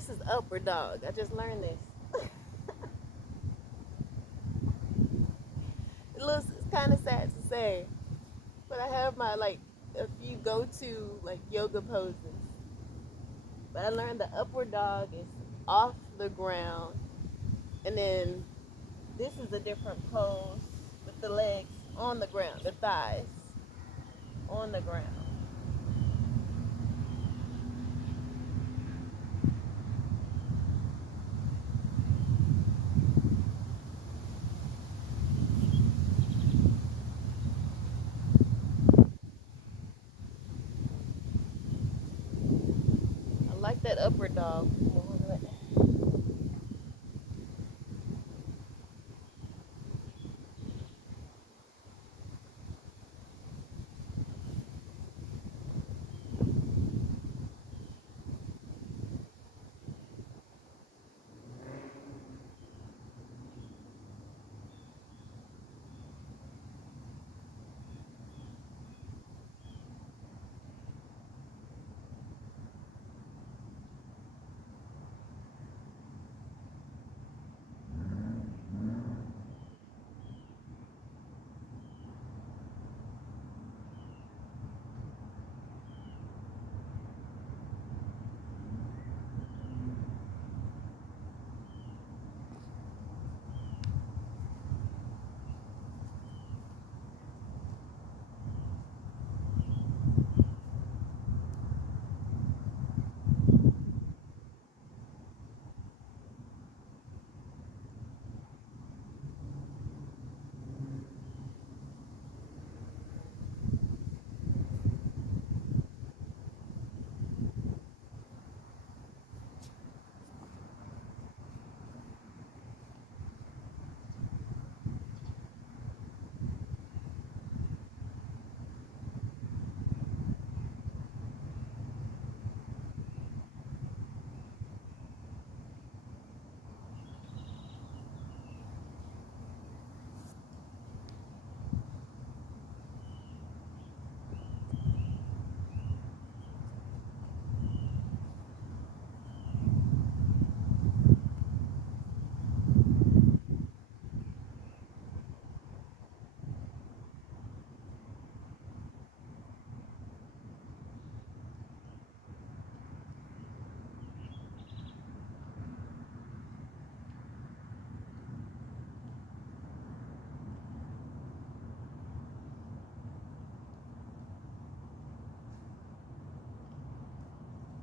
This is upward dog. I just learned this. It's kind of sad to say, but I have my like a few go-to like yoga poses. But I learned the upward dog is off the ground, and then this is a different pose with the legs on the ground, the thighs on the ground. I like that upward dog more.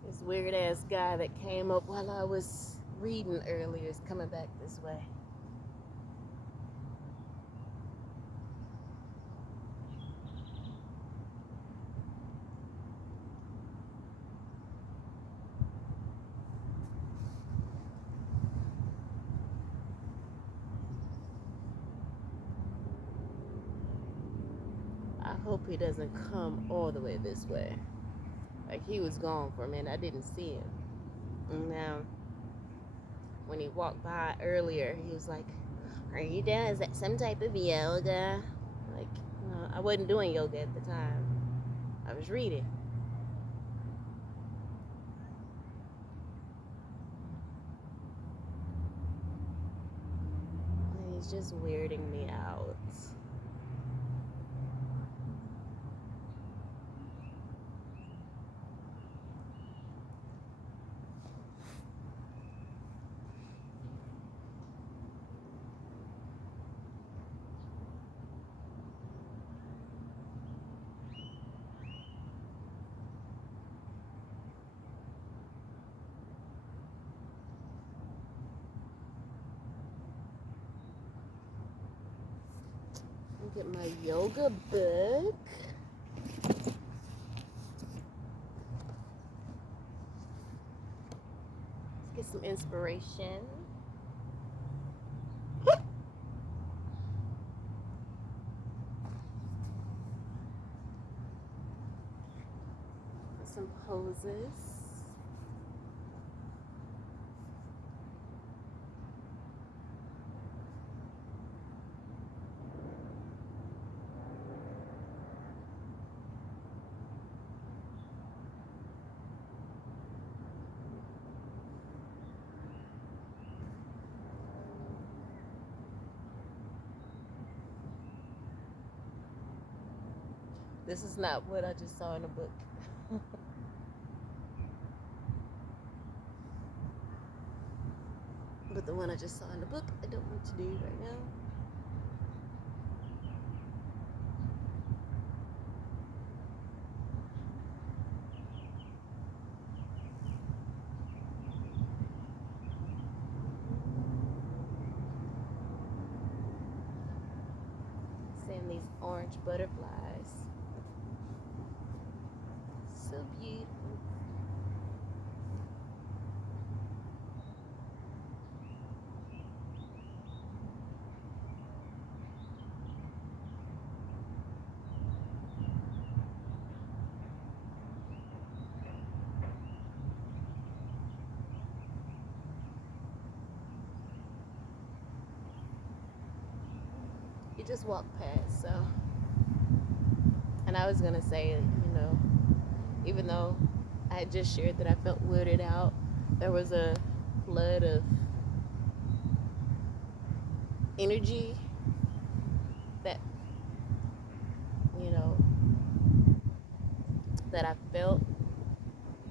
This weird ass guy that came up while I was reading earlier is coming back this way. I hope he doesn't come all the way this way. Like he was gone for a minute. I didn't see him. And now, when he walked by earlier, he was like, "Are you doing? Is that some type of yoga?" Like, I wasn't doing yoga at the time. I was reading. And he's just weirding me out. Get my yoga book. Let's get some inspiration. Some poses. This is not what I just saw in the book. But the one I just saw in the book, I don't want to do right now. Seeing these orange butterflies. So beautiful. You just walk past, so. And I was gonna say, even though I had just shared that I felt weirded out, there was a flood of energy that, you know, that I felt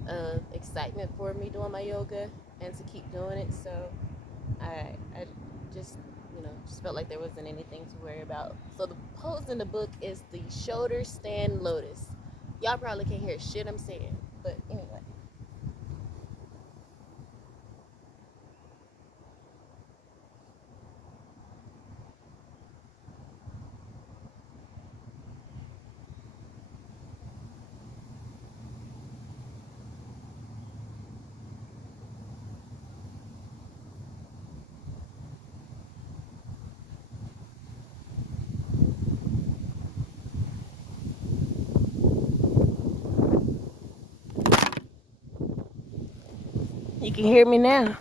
of excitement for me doing my yoga and to keep doing it. So I just, just felt like there wasn't anything to worry about. So the pose in the book is the shoulder stand lotus. Y'all probably can't hear shit I'm saying, but anyway. You can hear me now.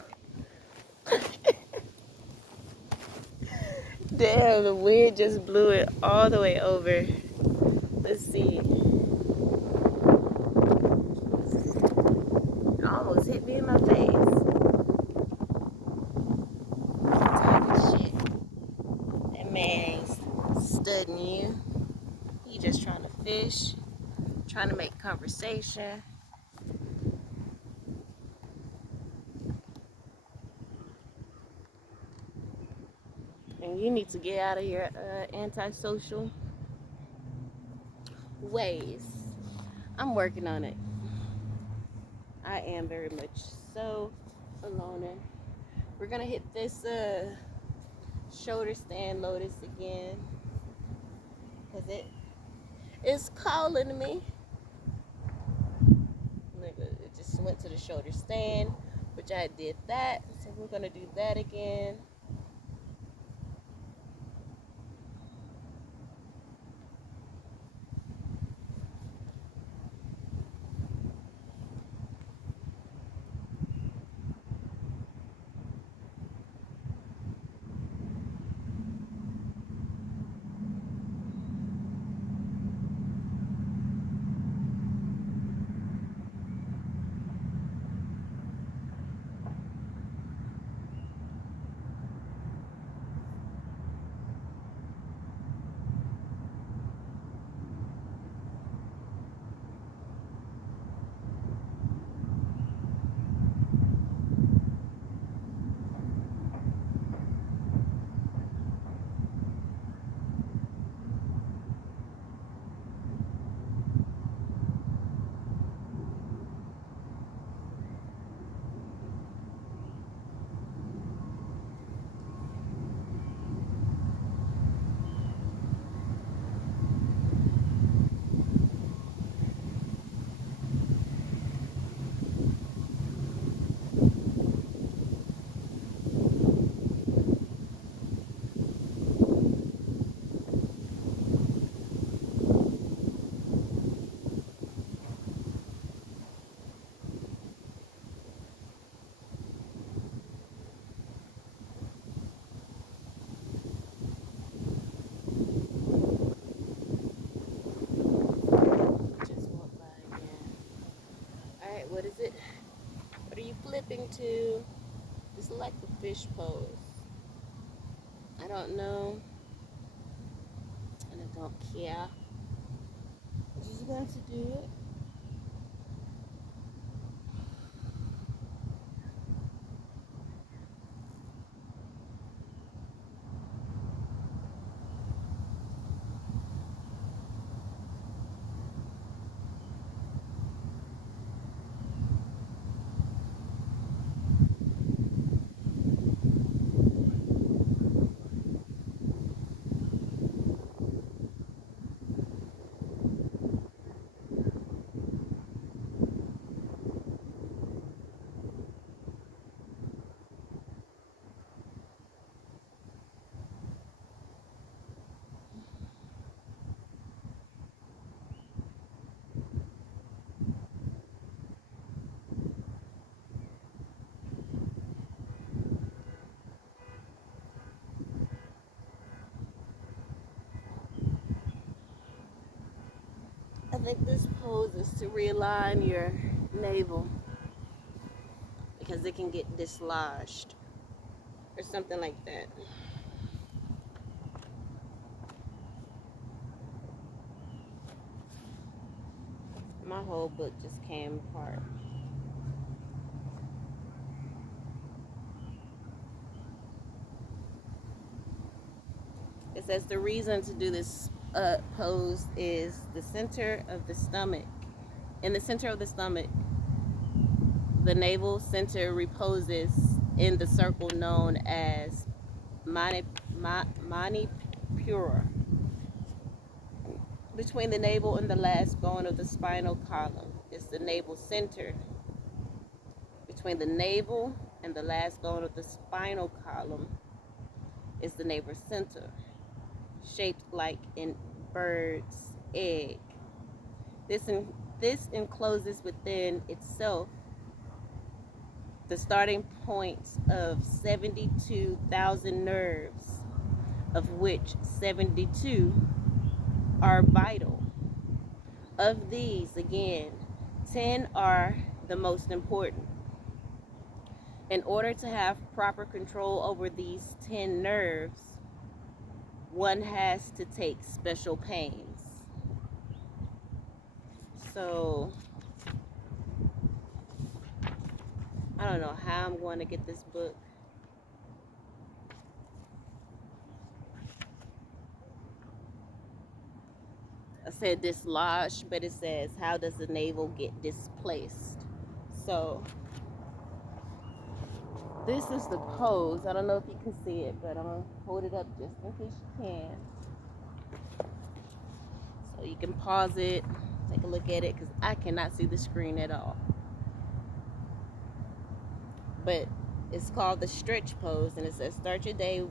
Damn, the wind just blew it all the way over. Let's see. It almost hit me in my face. Talking shit. That man ain't studying you. He just trying to fish, trying to make conversation. And you need to get out of your antisocial ways. I'm working on it. I am very much so a loner. We're gonna hit this shoulder stand lotus again because it is calling me. It just went to the shoulder stand, which I did that. So we're gonna do that again. What is it? What are you flipping to? Just like the fish pose. I don't know. And I don't care. just going to do it. I think this pose is to realign your navel because it can get dislodged or something like that. My whole book just came apart. It says the reason to do this pose is the center of the stomach. In the center of the stomach, the navel center reposes in the circle known as manipura. Between the navel and the last bone of the spinal column is the navel center. Between the navel and the last bone of the spinal column is the navel center, shaped like a bird's egg. This encloses within itself the starting points of 72,000 nerves, of which 72 are vital. Of these, again, 10 are the most important. In order to have proper control over these 10 nerves, one has to take special pains. So, I don't know how I'm going to get this book. I said dislodged, but it says, how does the navel get displaced? So, this is the pose. I don't know if you can see it, but I'm going to hold it up just in case you can. So you can pause it, take a look at it, because I cannot see the screen at all. But it's called the stretch pose, and it says start your day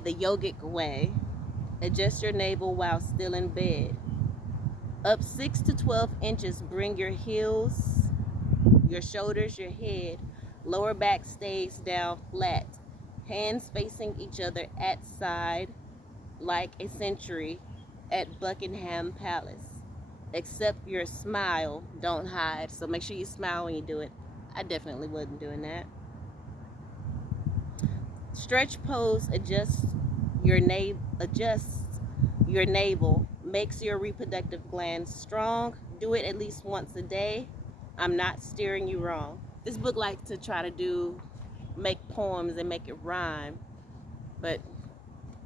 the yogic way. Adjust your navel while still in bed. Up 6 to 12 inches, bring your heels, your shoulders, your head. Lower back stays down flat. Hands facing each other at side like a sentry at Buckingham Palace. Except your smile, don't hide. So make sure you smile when you do it. I definitely wasn't doing that. Stretch pose adjusts your navel, makes your reproductive glands strong. Do it at least once a day. I'm not steering you wrong. This book likes to try to make poems and make it rhyme, but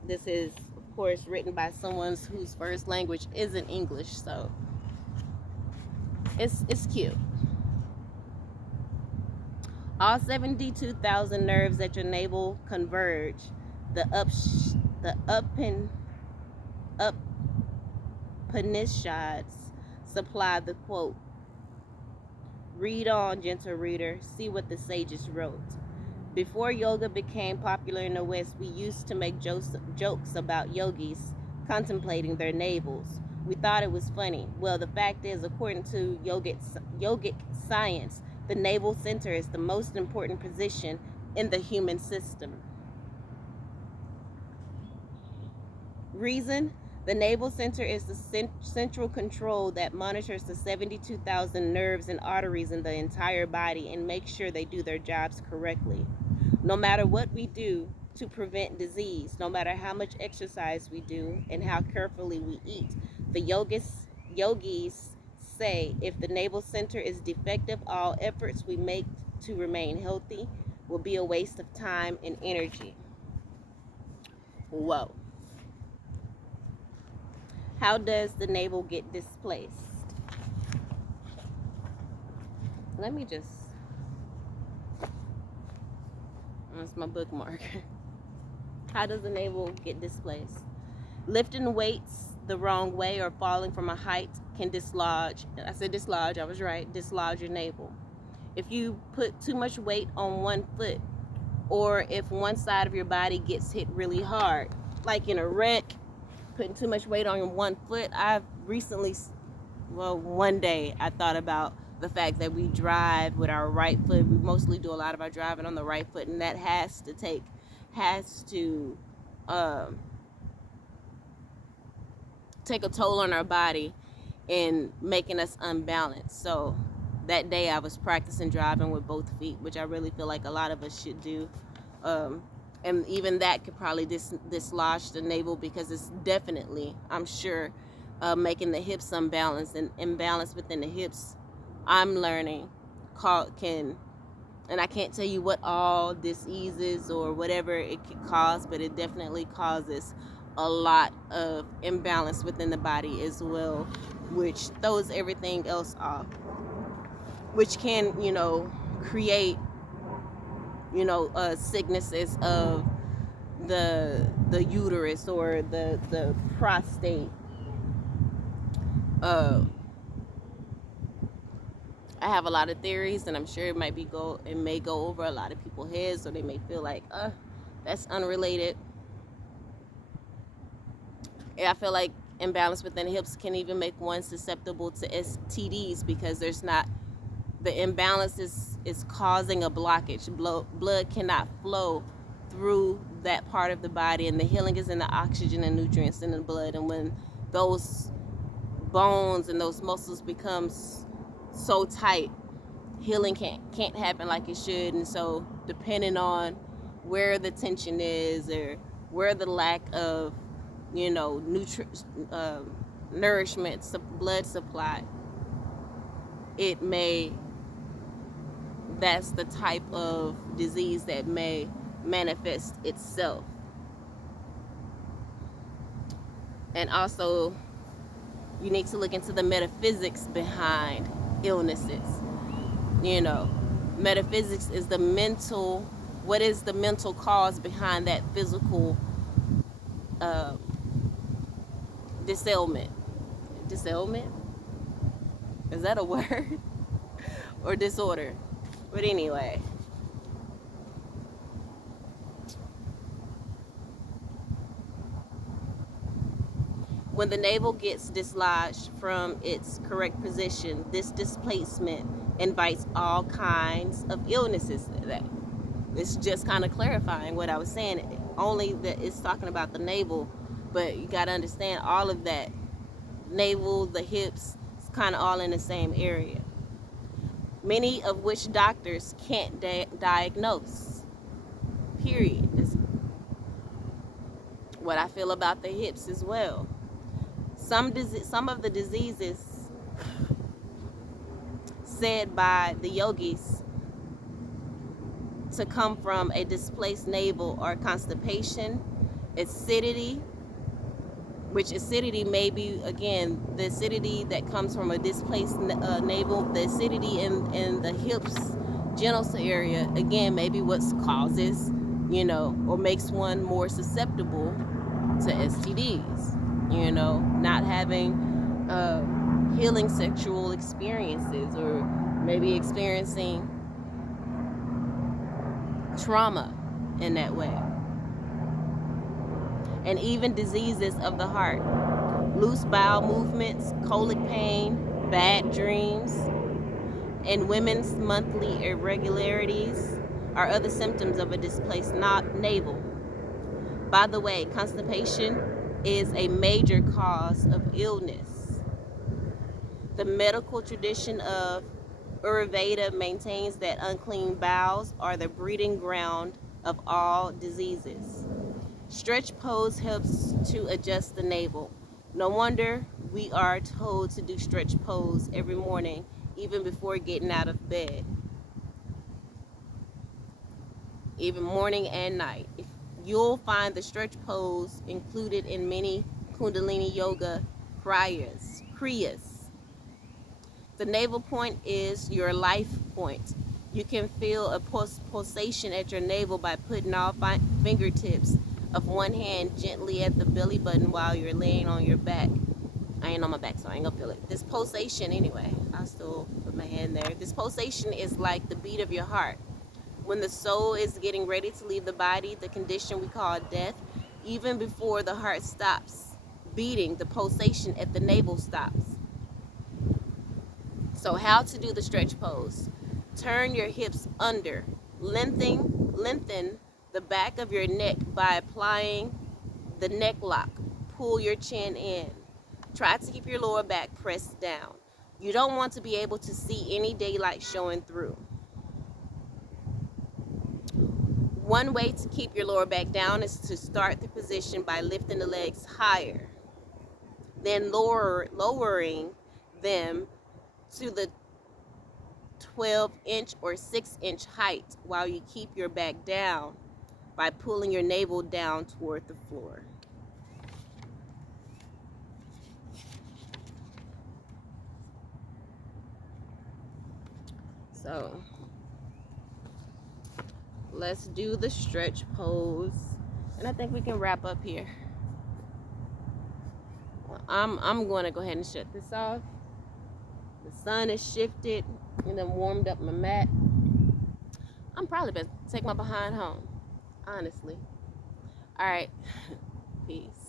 this is, of course, written by someone whose first language isn't English, so it's cute. All 72,000 nerves at your navel converge. The Upanishads supply the quote. Read on, gentle reader. See what the sages wrote. Before yoga became popular in the West, we used to make jokes about yogis contemplating their navels. We thought it was funny. Well, the fact is, according to yogic science, the navel center is the most important position in the human system. Reason: the navel center is the central control that monitors the 72,000 nerves and arteries in the entire body and makes sure they do their jobs correctly. No matter what we do to prevent disease, no matter how much exercise we do and how carefully we eat, The yogis say if the navel center is defective, all efforts we make to remain healthy will be a waste of time and energy. Whoa. How does the navel get displaced? Let me just, that's my bookmark. How does the navel get displaced? Lifting weights the wrong way or falling from a height can dislodge. I said dislodge, I was right. Dislodge your navel. If you put too much weight on one foot, or if one side of your body gets hit really hard, like in a wreck, putting too much weight on one foot. I've recently, well, one day I thought about the fact that we drive with our right foot. We mostly do a lot of our driving on the right foot, and that has to um, take a toll on our body and making us unbalanced. So that day I was practicing driving with both feet, which I really feel like a lot of us should do. Um, and even that could probably dislodge the navel, because it's definitely, I'm sure, making the hips unbalanced, and imbalance within the hips, I'm learning, can, and I can't tell you what all diseases or whatever it could cause, but it definitely causes a lot of imbalance within the body as well, which throws everything else off, which can, create, sicknesses of the uterus or the prostate. Uh, I have a lot of theories, and I'm sure it may go over a lot of people's heads, so they may feel like, that's unrelated. I feel like imbalance within the hips can even make one susceptible to STDs, because the imbalance is causing a blockage. Blood cannot flow through that part of the body, and the healing is in the oxygen and nutrients in the blood. And when those bones and those muscles becomes so tight, healing can't happen like it should. And so, depending on where the tension is, or where the lack of, nourishment, blood supply, that's the type of disease that may manifest itself. And also, you need to look into the metaphysics behind illnesses. Metaphysics is what is the mental cause behind that physical uh, disailment? Disailment? Is that a word? Or disorder? But anyway, when the navel gets dislodged from its correct position, this displacement invites all kinds of illnesses. That it's just kind of clarifying what I was saying. Only that it's talking about the navel, but you got to understand all of that. Navel, the hips, it's kind of all in the same area. Many of which doctors can't diagnose. Period. That's what I feel about the hips as well. Some of the diseases said by the yogis to come from a displaced navel are constipation, acidity, which acidity may be, again, the acidity that comes from a displaced navel, the acidity in the hips, genital area, again, maybe what causes, or makes one more susceptible to STDs, not having healing sexual experiences, or maybe experiencing trauma in that way. And even diseases of the heart, loose bowel movements, colic pain, bad dreams, and women's monthly irregularities are other symptoms of a displaced navel. By the way, constipation is a major cause of illness. The medical tradition of Ayurveda maintains that unclean bowels are the breeding ground of all diseases. Stretch pose helps to adjust the navel. No wonder we are told to do stretch pose every morning, even before getting out of bed, even morning and night. You'll find the stretch pose included in many Kundalini yoga kriyas. The navel point is your life point. You can feel a pulsation at your navel by putting all fingertips of one hand gently at the belly button while you're laying on your back. I ain't on my back, so I ain't gonna feel it. This pulsation, anyway, I'll still put my hand there. This pulsation is like the beat of your heart. When the soul is getting ready to leave the body, the condition we call death, even before the heart stops beating, the pulsation at the navel stops. So how to do the stretch pose. Turn your hips under. Lengthen the back of your neck by applying the neck lock. Pull your chin in. Try to keep your lower back pressed down. You don't want to be able to see any daylight showing through. One way to keep your lower back down is to start the position by lifting the legs higher, then lowering them to the 12-inch or 6-inch height while you keep your back down by pulling your navel down toward the floor. So let's do the stretch pose, and I think we can wrap up here. I'm going to go ahead and shut this off. The sun has shifted and then warmed up my mat. I'm probably going to take my behind home, honestly. All right. Peace.